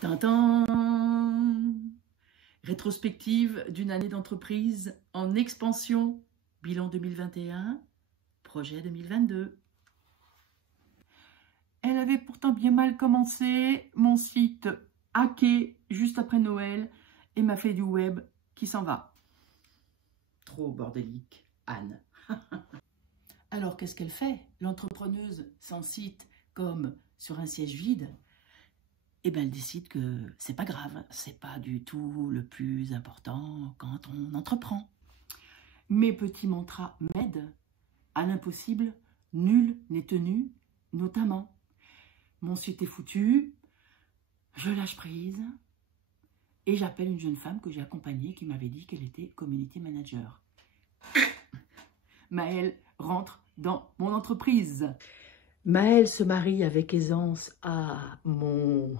Tintin! Rétrospective d'une année d'entreprise en expansion. Bilan 2021, projet 2022. Elle avait pourtant bien mal commencé, mon site hacké juste après Noël et m'a fait du web qui s'en va. Trop bordélique, Anne. Alors qu'est-ce qu'elle fait, l'entrepreneuse sans site comme sur un siège vide? Eh bien, elle décide que c'est pas grave, c'est pas du tout le plus important quand on entreprend. Mes petits mantras m'aident. À l'impossible, nul n'est tenu, notamment. Mon site est foutu, je lâche prise et j'appelle une jeune femme que j'ai accompagnée qui m'avait dit qu'elle était community manager. Maëlle rentre dans mon entreprise. Maëlle se marie avec aisance à mon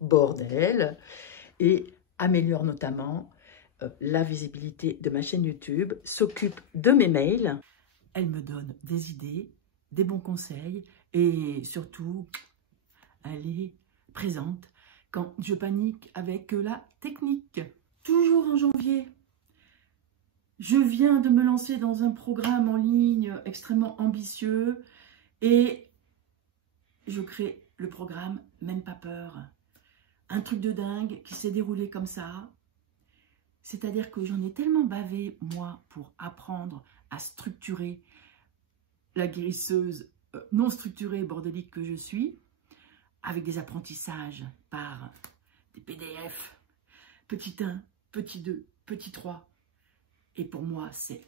bordel et améliore notamment la visibilité de ma chaîne YouTube, s'occupe de mes mails. Elle me donne des idées, des bons conseils et surtout, elle est présente quand je panique avec la technique. Toujours en janvier, je viens de me lancer dans un programme en ligne extrêmement ambitieux et je crée le programme Même pas peur. Un truc de dingue qui s'est déroulé comme ça. C'est-à-dire que j'en ai tellement bavé, moi, pour apprendre à structurer la guérisseuse non structurée bordélique que je suis, avec des apprentissages par des PDF, petit 1, petit 2, petit 3. Et pour moi, c'est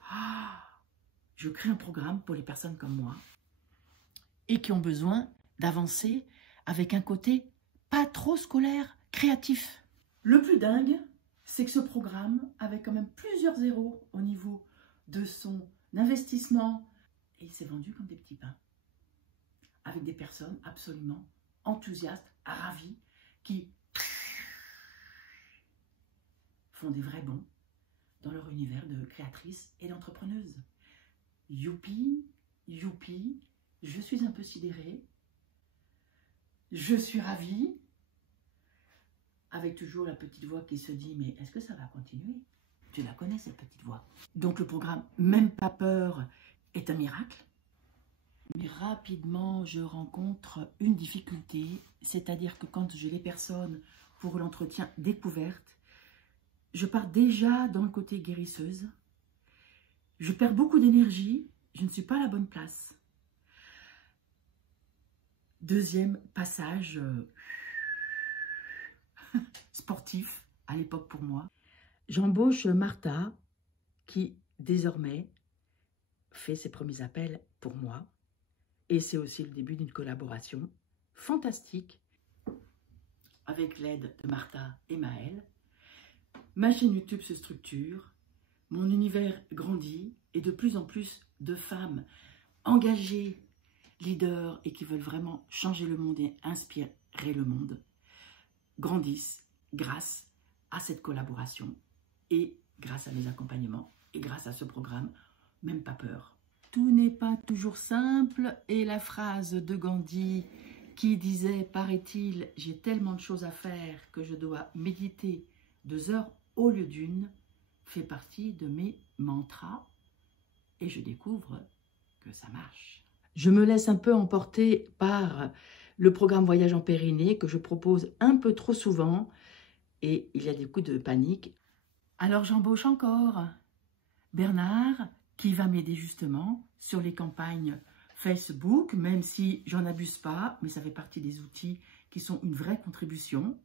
je crée un programme pour les personnes comme moi et qui ont besoin d'avancer avec un côté pas trop scolaire, créatif. Le plus dingue, c'est que ce programme avait quand même plusieurs zéros au niveau de son investissement et il s'est vendu comme des petits pains. Avec des personnes absolument enthousiastes, ravies, qui font des vrais bons dans leur univers de créatrice et d'entrepreneuse. Youpi, youpi, je suis un peu sidérée, je suis ravie, avec toujours la petite voix qui se dit « mais est-ce que ça va continuer ?» Tu la connais cette petite voix. Donc le programme Même pas peur est un miracle. Mais rapidement, je rencontre une difficulté, c'est-à-dire que quand j'ai les personnes pour l'entretien découverte, je pars déjà dans le côté guérisseuse. Je perds beaucoup d'énergie, je ne suis pas à la bonne place. Deuxième passage sportif à l'époque pour moi. J'embauche Martha qui désormais fait ses premiers appels pour moi. Et c'est aussi le début d'une collaboration fantastique avec l'aide de Martha et Maëlle. Ma chaîne YouTube se structure, mon univers grandit et de plus en plus de femmes engagées, leaders et qui veulent vraiment changer le monde et inspirer le monde grandissent grâce à cette collaboration et grâce à mes accompagnements et grâce à ce programme Même pas peur. Tout n'est pas toujours simple et la phrase de Gandhi qui disait « paraît-il, j'ai tellement de choses à faire que je dois méditer 2 heures au lieu d'1 » fait partie de mes mantras et je découvre que ça marche. Je me laisse un peu emporter par le programme Voyage en Périnée que je propose un peu trop souvent et il y a des coups de panique. Alors j'embauche encore Bernard qui va m'aider justement sur les campagnes Facebook, même si j'en abuse pas, mais ça fait partie des outils qui sont une vraie contribution.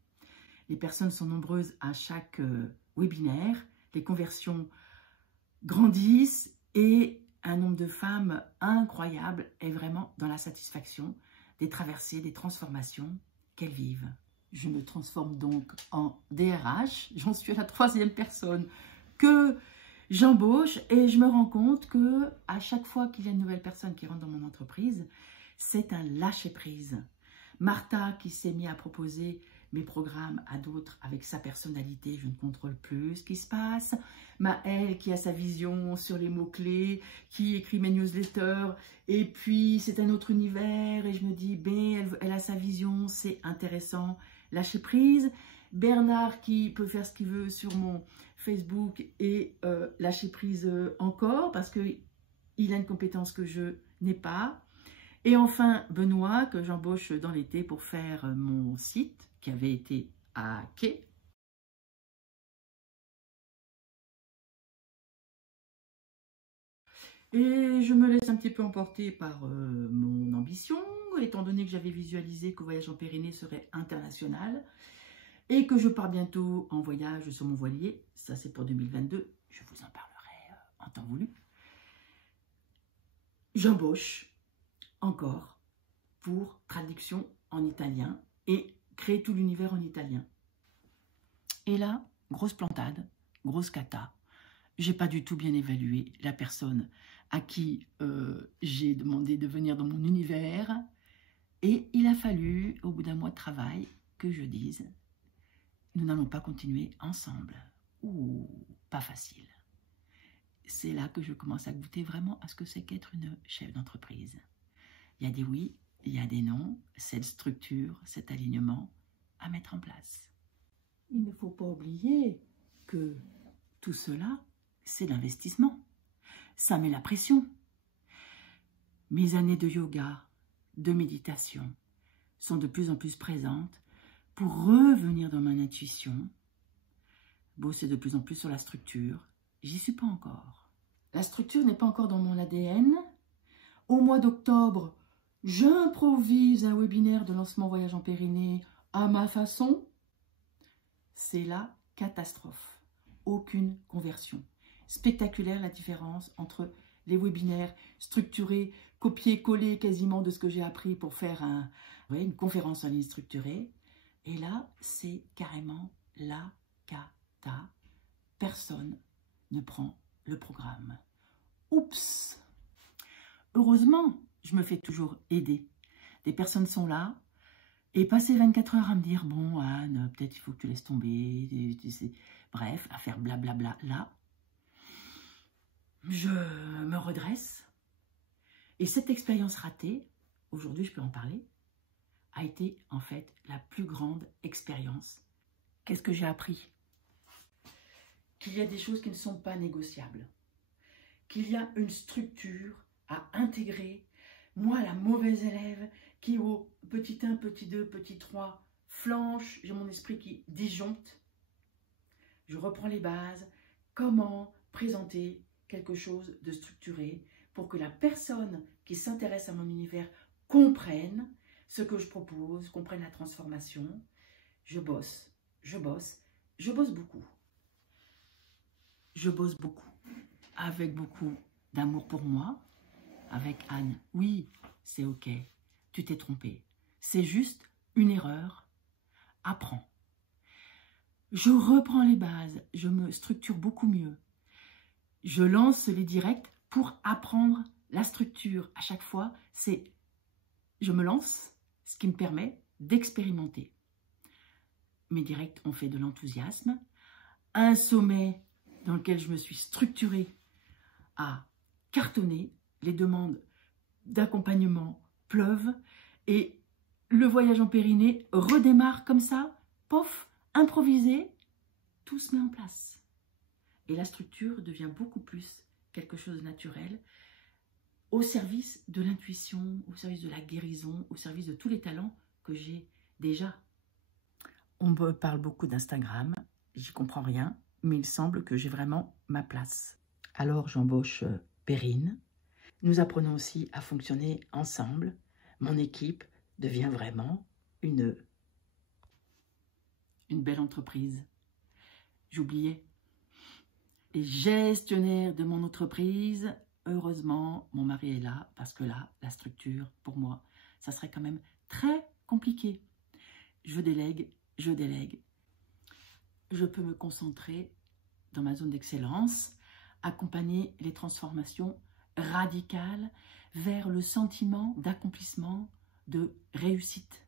Les personnes sont nombreuses à chaque webinaire, les conversions grandissent et un nombre de femmes incroyable est vraiment dans la satisfaction des traversées, des transformations qu'elles vivent. Je me transforme donc en DRH, j'en suis à la 3e personne que j'embauche et je me rends compte que à chaque fois qu'il y a une nouvelle personne qui rentre dans mon entreprise, c'est un lâcher-prise. Martha qui s'est mise à proposer mes programmes à d'autres avec sa personnalité, je ne contrôle plus ce qui se passe. Maëlle qui a sa vision sur les mots-clés, qui écrit mes newsletters, et puis c'est un autre univers, et je me dis, elle a sa vision, c'est intéressant, lâcher prise. Bernard qui peut faire ce qu'il veut sur mon Facebook et lâcher prise encore, parce qu'il a une compétence que je n'ai pas. Et enfin, Benoît, que j'embauche dans l'été pour faire mon site, qui avait été hacké. Et je me laisse un petit peu emporter par mon ambition, étant donné que j'avais visualisé que Voyage en Pyrénées serait international, et que je pars bientôt en voyage sur mon voilier. Ça, c'est pour 2022. Je vous en parlerai en temps voulu. J'embauche encore pour traduction en italien et créer tout l'univers en italien. Et là, grosse plantade, grosse cata. J'ai pas du tout bien évalué la personne à qui j'ai demandé de venir dans mon univers. Et il a fallu, au bout d'un mois de travail, que je dise « Nous n'allons pas continuer ensemble. » Ouh, pas facile. C'est là que je commence à goûter vraiment à ce que c'est qu'être une chef d'entreprise. Il y a des oui, il y a des non, cette structure, cet alignement à mettre en place. Il ne faut pas oublier que tout cela, c'est l'investissement. Ça met la pression. Mes années de yoga, de méditation sont de plus en plus présentes pour revenir dans mon intuition, bosser de plus en plus sur la structure. J'y suis pas encore. La structure n'est pas encore dans mon ADN. Au mois d'octobre, j'improvise un webinaire de lancement Voyage en Pyrénées à ma façon. C'est la catastrophe. Aucune conversion. Spectaculaire la différence entre les webinaires structurés, copier-coller quasiment de ce que j'ai appris pour faire une conférence en ligne structurée. Et là, c'est carrément la cata. Personne ne prend le programme. Oups! Heureusement, je me fais toujours aider. Des personnes sont là et passer 24 heures à me dire « Bon, Anne, peut-être il faut que tu laisses tomber. » Bref, à faire blablabla. Là, je me redresse. Et cette expérience ratée, aujourd'hui je peux en parler, a été en fait la plus grande expérience. Qu'est-ce que j'ai appris? Qu'il y a des choses qui ne sont pas négociables. Qu'il y a une structure à intégrer. Moi, la mauvaise élève qui au petit 1, petit 2, petit 3 flanche, j'ai mon esprit qui disjoncte. Je reprends les bases. Comment présenter quelque chose de structuré pour que la personne qui s'intéresse à mon univers comprenne ce que je propose, comprenne la transformation. Je bosse beaucoup. Je bosse beaucoup, avec beaucoup d'amour pour moi, avec Anne. Oui, c'est ok, tu t'es trompé. C'est juste une erreur. Apprends. Je reprends les bases, je me structure beaucoup mieux. Je lance les directs pour apprendre la structure. À chaque fois, je me lance, ce qui me permet d'expérimenter. Mes directs ont fait de l'enthousiasme. Un sommet dans lequel je me suis structurée à cartonner. Les demandes d'accompagnement pleuvent et le voyage en Pyrénées redémarre comme ça, pof, improvisé, tout se met en place. Et la structure devient beaucoup plus quelque chose de naturel, au service de l'intuition, au service de la guérison, au service de tous les talents que j'ai déjà. On me parle beaucoup d'Instagram, j'y comprends rien, mais il semble que j'ai vraiment ma place. Alors j'embauche Perrine. Nous apprenons aussi à fonctionner ensemble. Mon équipe devient vraiment une belle entreprise. J'oubliais. Et gestionnaire de mon entreprise, heureusement, mon mari est là, parce que là, la structure, pour moi, ça serait quand même très compliqué. Je délègue. Je peux me concentrer dans ma zone d'excellence, accompagner les transformations radicales vers le sentiment d'accomplissement, de réussite.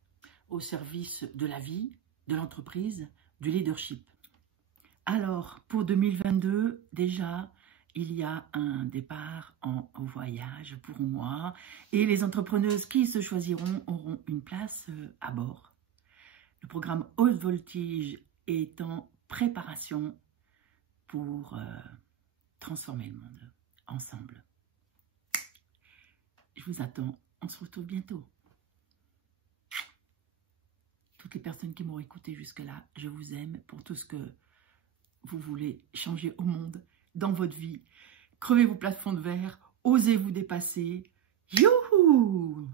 au service de la vie, de l'entreprise, du leadership. Alors, pour 2022, déjà, il y a un départ en voyage pour moi et les entrepreneuses qui se choisiront auront une place à bord. Le programme Haute Voltige est en préparation pour transformer le monde ensemble. Je vous attends, on se retrouve bientôt. Toutes les personnes qui m'ont écouté jusque-là, je vous aime pour tout ce que vous voulez changer au monde, dans votre vie. Crevez vos plafonds de verre, osez vous dépasser. Youhou!